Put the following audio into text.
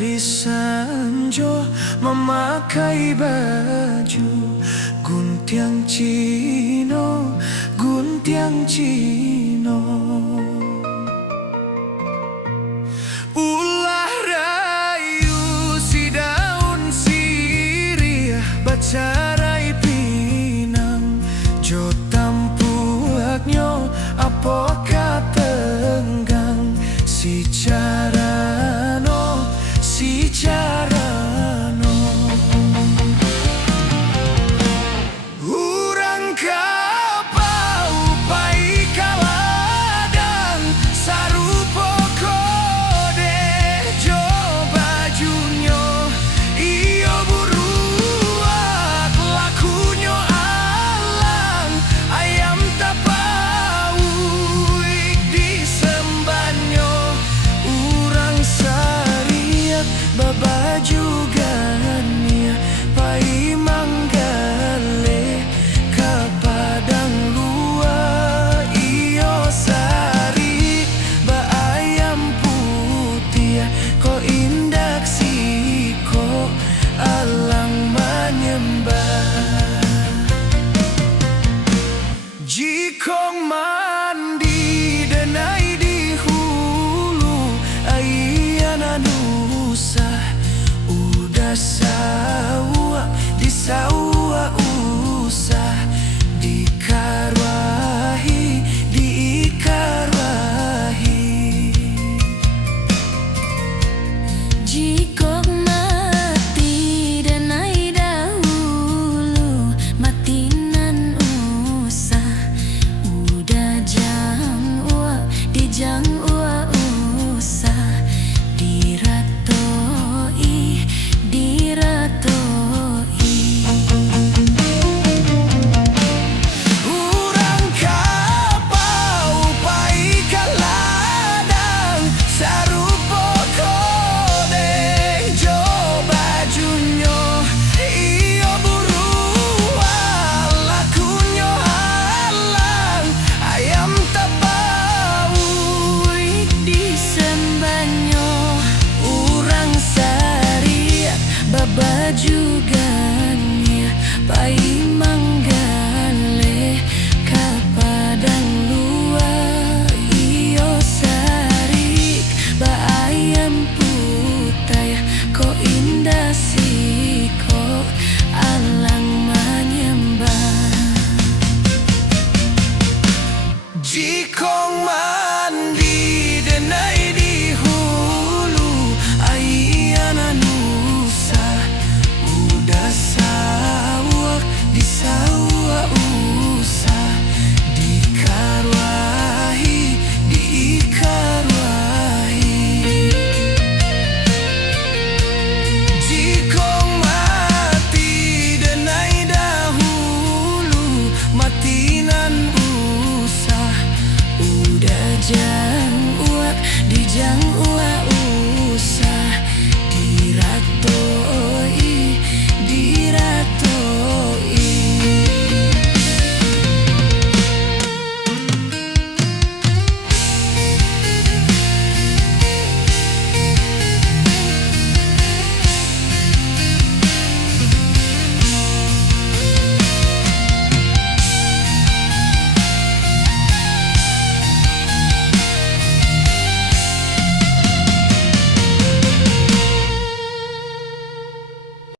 Hari Sanjo memakai baju guntiang Cino, guntiang Cino. Ulah rayu si daun sirih bacarai pinang jo tampuaknyo apoka tenggang si carano, si carano. Urang kapau pai kaladang sarupo kode jo bajunyo iyo buruak lakunyo alang ayam tapau di sembanyo. Urang sariak babaju gania pai manggale ka padang luar iyo sari ba ayam putih ko indak siko alang menyembah. Jikong mandi denai di hulu ayana nusa udah sawa di sawa usah dikarwahi dikarwahi. Jikok mati denai dahulu matinan usah udah jang ua di jang ua usah diratoi diratoi. Urang kapau pai kaladang sarupo kode jo bajunyo iyo buruan lakunyo halang ayam tapau Di sembanyo urang sariak babaju